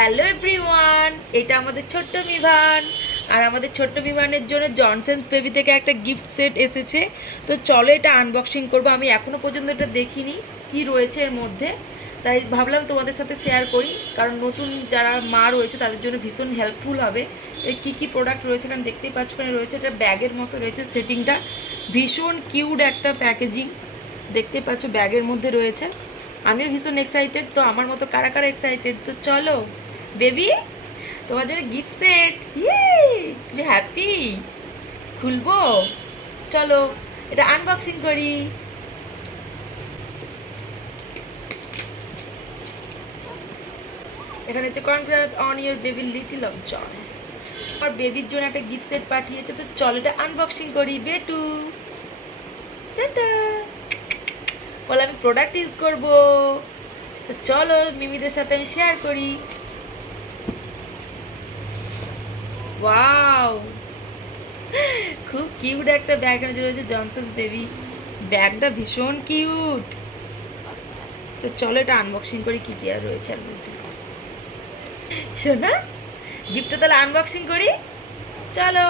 Hello everyone, এটা আমাদের ছোট্ট বিভান। আর আমাদের ছোট্ট বিভানের জন্য জনসন্স বেবি থেকে একটা গিফট সেট এসেছে। তো চলো এটা আনবক্সিং করবো। আমি এখনও পর্যন্ত এটা দেখিনি কি রয়েছে এর মধ্যে, তাই ভাবলাম তোমাদের সাথে শেয়ার করি, কারণ নতুন যারা মা রয়েছে তাদের জন্য ভীষণ হেল্পফুল হবে। এই কী কী প্রোডাক্ট রয়েছে কারণ দেখতেই পাচ্ছ, কারণ রয়েছে একটা ব্যাগের মতো রয়েছে সেটিংটা, ভীষণ কিউট একটা প্যাকেজিং দেখতে পাচ্ছ, ব্যাগের মধ্যে রয়েছে। আমিও ভীষণ এক্সাইটেড। তো আমার মতো কারা কারা এক্সাইটেড, তো চলো বেবি তোমার জন্য গিফট সেট। ইয়ে, তুমি হ্যাপি? খুলবো, চলো এটা আনবক্সিং করি। এখানে হচ্ছে congrats on your baby little of joy. আমার বেবির জন্য একটা গিফট সেট পাঠিয়েছে, তো চলো এটা আনবক্সিং করি। বেটু টাটা, বলে আমি প্রোডাক্ট ইউজ করবো, তো চলো মিমিদের সাথে আমি শেয়ার করি। ওয়াও, খুব কিউট একটা ব্যাগ এনে রয়েছে জনসন্স বেবি, ব্যাগটা ভীষণ কিউট। তো চলো এটা আনবক্সিং করি, কী কী আর রয়েছে এর মধ্যে। শোনা, গিফটটা তাহলে আনবক্সিং করি, চলো।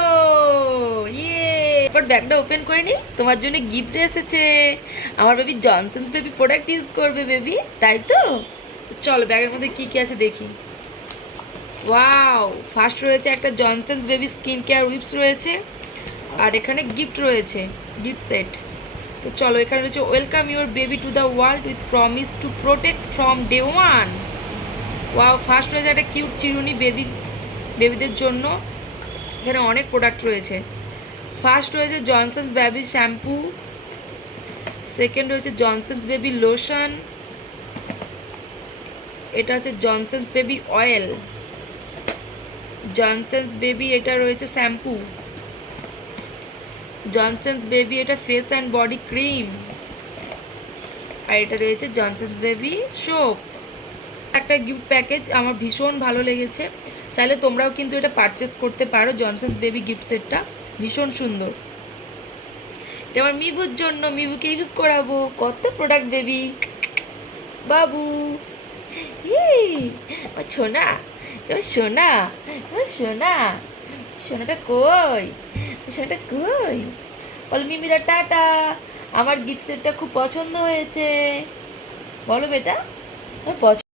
ইয়ে, এবার ব্যাগটা ওপেন করে নি, তোমার জন্য গিফট এসেছে। আমার baby Johnson's baby product use করবে বেবি, তাই তো? চলো ব্যাগের মধ্যে কী কী আছে দেখি। ওয়াও, ফার্স্ট রয়েছে একটা Johnson's baby skin care weeps রয়েছে, আর এখানে গিফট রয়েছে, গিফট সেট। তো চলো এখানে রয়েছে welcome your baby to the world with promise to protect from day one. Wow, first রয়েছে একটা কিউট চিরুনি বেবিদের জন্য। এখানে অনেক প্রোডাক্ট রয়েছে। ফার্স্ট রয়েছে জনসন্স বেবি শ্যাম্পু, সেকেন্ড রয়েছে জনসন্স বেবি লোশন, এটা হচ্ছে Johnson's baby oil, Johnson's baby এটা রয়েছে শ্যাম্পু, জনসন্স বেবি এটা ফেস অ্যান্ড বডি ক্রিম, আর এটা রয়েছে জনসন্স বেবি সোপ। একটা গিফট প্যাকেজ আমার ভীষণ ভালো লেগেছে, চাইলে তোমরাও কিন্তু এটা পারচেস করতে পারো। জনসন্স বেবি গিফট সেটটা ভীষণ সুন্দর। এটা আমার মিবুর জন্য, মিবুকে ইউজ করাবো। কত প্রোডাক্ট বেবি বাবু, ও সোনা, ও সোনা, ও সোনা, সোনাটা কই, সোনাটা কই? বলো মিমিরা টাটা, আমার গিফট সেটটা খুব পছন্দ হয়েছে, বলো বেটা, আমার পছন্দ।